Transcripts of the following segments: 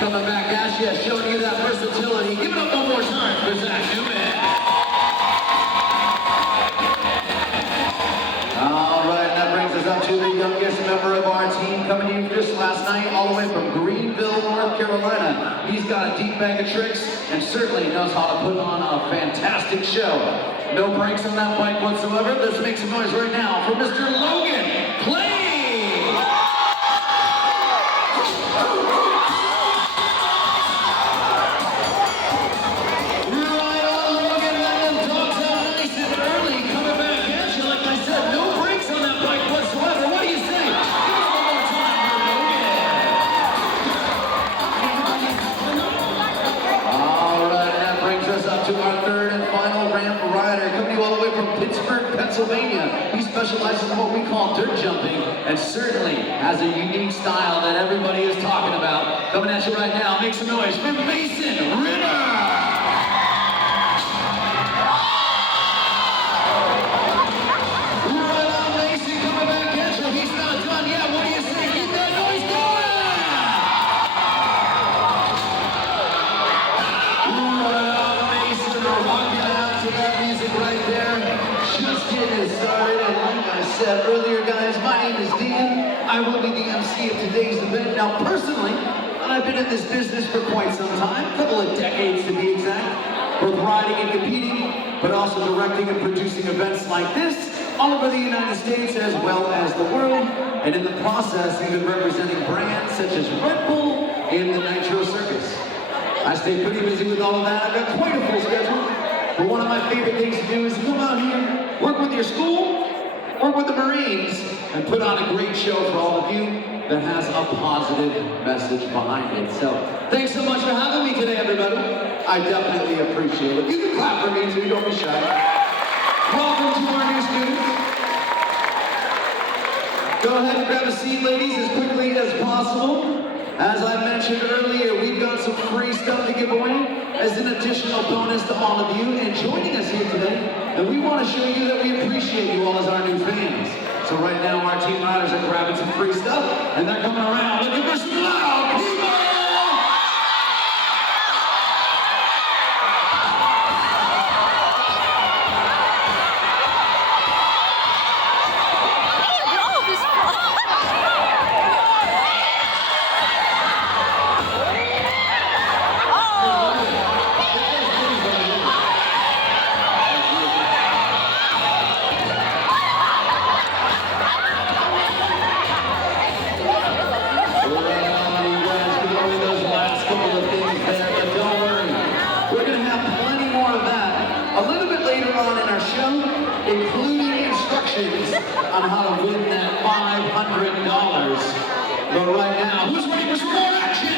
Coming back at you, showing you that versatility. Give it up one more time for Zach Newman. All right, that brings us up to the youngest member of our team, coming to you just last night, all the way from Greenville, North Carolina. He's got a deep bag of tricks and certainly knows how to put on a fantastic show. No brakes on that bike whatsoever. Let's make some noise right now for Mr. Logan Clay. To our third and final ramp rider, coming all the way from Pittsburgh, Pennsylvania. He specializes in what we call dirt jumping and certainly has a unique style that everybody is talking about. Coming at you right now, make some noise for Mason Ritter! Said earlier, guys, my name is Dan. I will be the MC of today's event. Now, personally, I've been in this business for quite some time, a couple of decades to be exact, both riding and competing, but also directing and producing events like this all over the United States as well as the world, and in the process, even representing brands such as Red Bull and the Nitro Circus. I stay pretty busy with all of that. I've got quite a full schedule, but one of my favorite things to do is come out here, work with your school, work with the Marines, and put on a great show for all of you that has a positive message behind it. So, thanks so much for having me today, everybody. I definitely appreciate it. You can clap for me too, don't be shy. Welcome to our new students. Go ahead and grab a seat, ladies, as quickly as possible. As I mentioned earlier, we've got some free stuff to give away as an additional bonus to all of you. And joining us here today, and we want to show you that we appreciate you all as our new fans. So right now, our team riders are grabbing some free stuff, and they're coming around looking for some loud people! Including instructions on how to win that $500. But right now, who's ready for some more action?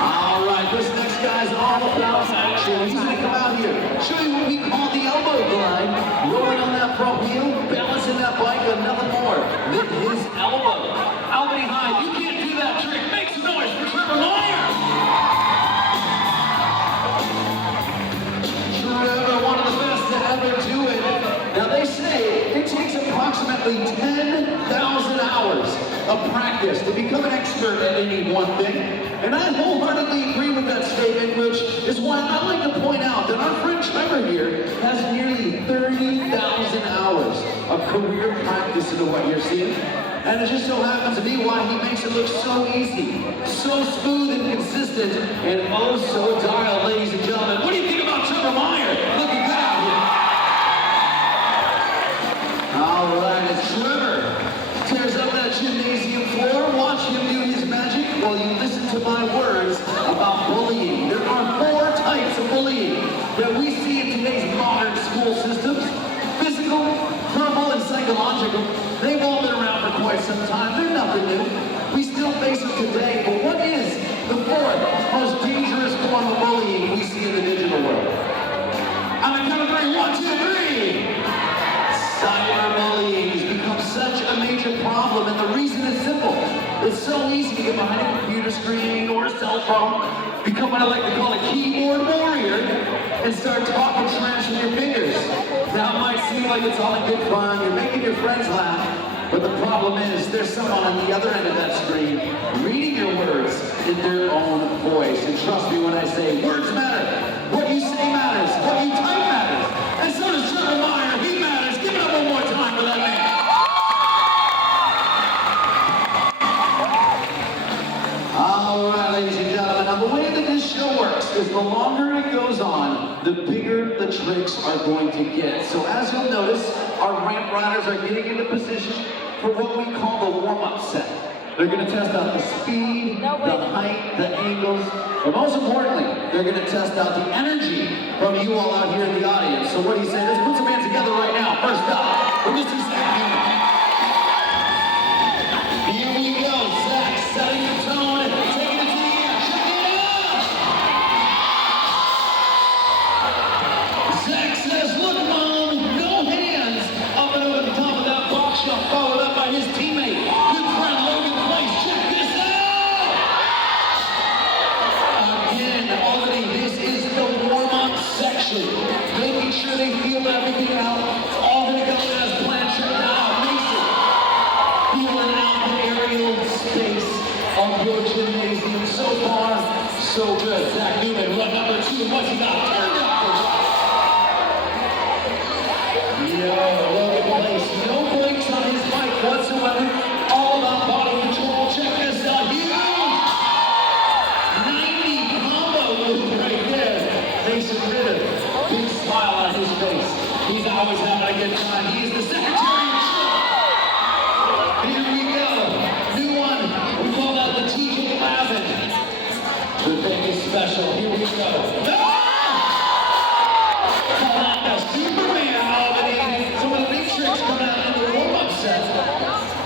All right, this next guy's all about action. He's gonna come out here, show you what we call the elbow glide, rolling on that front wheel, balancing that bike, but nothing more than his elbow. Albany High, you can't do that trick. Make some noise for Trevor Meyer. One of the best to ever do it. Now they say it takes approximately 10,000 hours of practice to become an expert at any one thing. And I wholeheartedly agree with that statement, which is why I like to point out that our friend Trevor here has nearly 30,000 hours of career practice into what you're seeing. And it just so happens to be why he makes it look so easy, so smooth and consistent, and oh so dialed, ladies and gentlemen. What do you think about Trevor Meyer? Looking good out here. All right, as Trevor tears up that gymnasium floor, watch him do his magic while you listen to my words about bullying. There are 4 types of bullying that we see in today's modern school systems: physical, verbal, and psychological. They've all been around for quite some time. They're nothing new. We still face them today, but what is the 4th most dangerous form of bullying we see in the digital world? On the count of 3, 1, 2, 3. Cyberbullying has become such a major problem, and the reason is simple. It's so easy to get behind a computer screen or a cell phone, become what I like to call a keyboard warrior, and start talking trash with your fingers. Now it might seem like it's all in good fun, you're making your friends laugh, But the problem is, there's someone on the other end of that screen reading your words in their own voice. And trust me when I say, words matter. What you say matters. What you type matters. And so does Trevor Meyer. He matters. Give it up one more time for that man. All right, ladies and gentlemen. Now, the way that this show works is the longer it goes on, the bigger the tricks are going to get. So as you'll notice, our ramp riders are getting into position for what we call the warm-up set. They're going to test out the speed, the height, the angles, but most importantly, they're going to test out the energy from you all out here in the audience. So what do you say? Let's put some hands together right now. First up, we're Mr. Zach Newman. Here we go, Zach, setting the tone, taking it to the air. Check it out! Zach says, look, Mom, no hands. Up and over the top of that box shot, followed up by his teammate, good friend Logan Place. Check this out! Again, Albany, this is the warm-up section. Making sure they feel everything out. It's all going to go as planned. Check that out. Mason, feeling out the aerial space of your gymnasium. So far, so good. Zach Newman, run number 2. What's he got? Turned up for what? Yo, Logan Place, no brakes on his bike whatsoever. All about body control. Check this out. Huge 90 combo move right there. Mason Ritter, big smile on his face. He's always having a good time. He's the Secretary of Show. Here we go. New one. We call that the TJ Lavin. The Vegas special. Here we go. Superman, Albany. Some of the big tricks coming out in the warm-up set.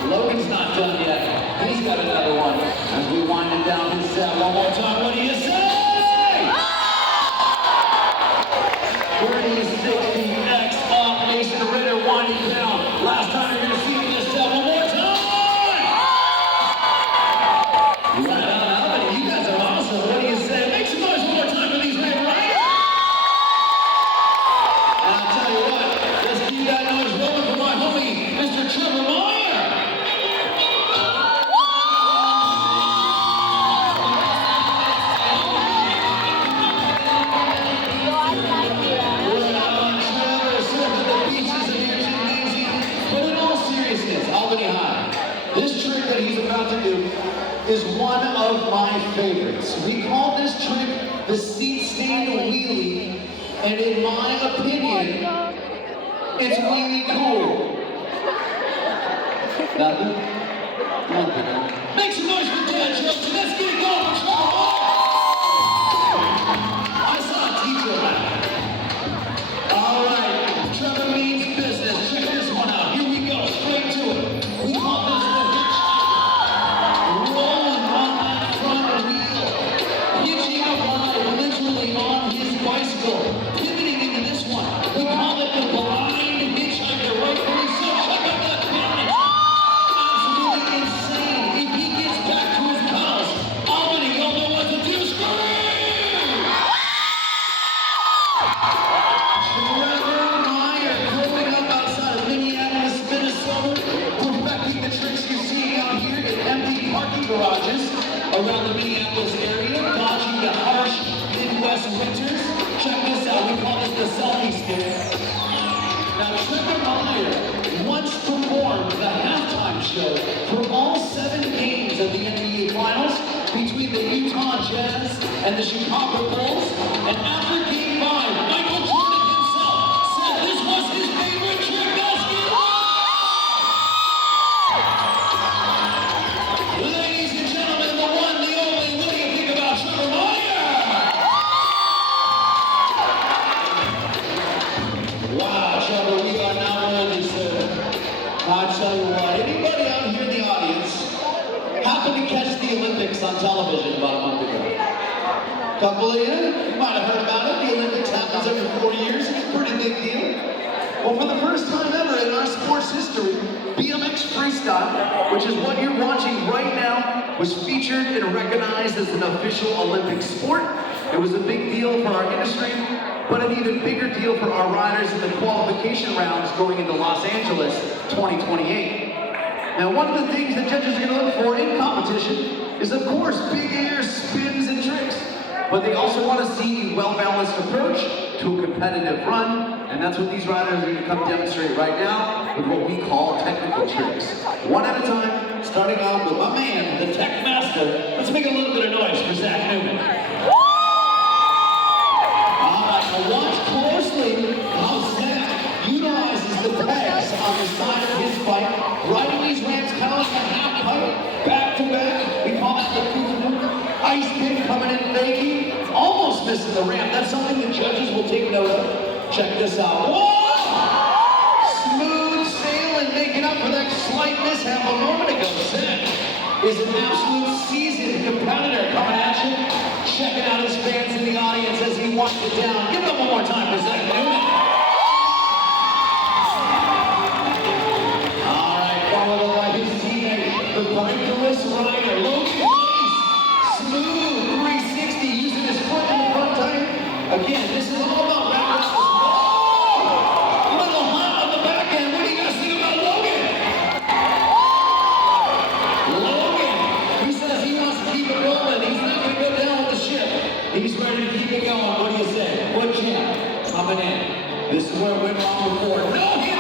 Logan's not done yet. He's got another one. As we wind it down his set one more time, what do you say? 360X off Mason Ritter winding down. Last time you're going to see this set one more time. Right on, Albany. You guys are awesome. What do you say? Make some noise one more time for these men, right? And I'll tell you what, let's keep that noise rolling for my homie, Mr. Trevor Meyer. Right on, Trevor, surfing the beaches of your gymnasium. But in all seriousness, Albany High, this trick that he's about to do is one of my favorites. We call this trick the seat stand wheelie, and in my opinion, it's really cool. Nothing? Nothing. Make some noise for Dad jokes, and let's get it going for Trevor Meyer. I saw a teacher back. All right, Trevor means business. Check this one out. Here we go, straight to it. We call this the hitch. Rolling on that front wheel. Hitching a ride literally on his bicycle. Pivoting into this one. We call it the blind hitchhiker. Right where he's so check out that fitness. Absolutely insane. If he gets back to his pals, Albany, y'all know what to do. Scream! Trevor Meyer growing up outside of Minneapolis, Minnesota, perfecting the tricks you see out here in empty parking garages around the Minneapolis area, dodging the harsh Midwest winters. Check this out, we call this the selfie stick. Now, Trevor Meyer once performed the halftime show for all 7 games of the NBA Finals between the Utah Jazz and the Chicago Bulls. And after Game 5, Michael Jordan himself said this was his favorite trick. Let's get right! Ladies and gentlemen, the one, the only, what do you think about Trevor Meyer? Wow, Trevor, we are not ready, sir. I tell you what, anybody out here in the audience happened to catch the Olympics on television about a month ago? Couple of you might have heard about it. The Olympics happens every 4 years. It's a pretty big deal. Well, for the first time ever in our sports history, BMX freestyle, which is what you're watching right now, was featured and recognized as an official Olympic sport. It was a big deal for our industry, but an even bigger deal for our riders in the qualification rounds going into Los Angeles 2028. Now, one of the things that judges are going to look for in competition is, of course, big air spins and tricks. But they also want to see a well-balanced approach to a competitive run, and that's what these riders are going to come demonstrate right now with what we call technical tricks. One at a time, starting out with my man, the tech master. Let's make a little bit of noise for Zach Newman. Now watch closely how Zach utilizes the pegs on the side of his bike, riding these ramps kind of like a half pipe, back to back. We call that the Kuzma. Ice pick coming in faking, almost missing the ramp. That's something the judges will take note of. Check this out. Whoa! Smooth sailing, making up for that slight mishap a moment ago. Zach is an absolute seasoned competitor coming at you, checking out his fans in the audience as he wipes it down. Give it up one more time for Zach Newman. All right, followed by his teammate, the bikerless rider, Logan. Smooth 360, using his foot in the front tire. Again, this is all about backwards. Oh! A little hot on the back end. What do you guys think about Logan? Logan, he says he wants to keep it rolling. He's not going to go down with the ship. He's ready to keep it going. What do you say? What champ? Coming in. This is where it went wrong before. No, he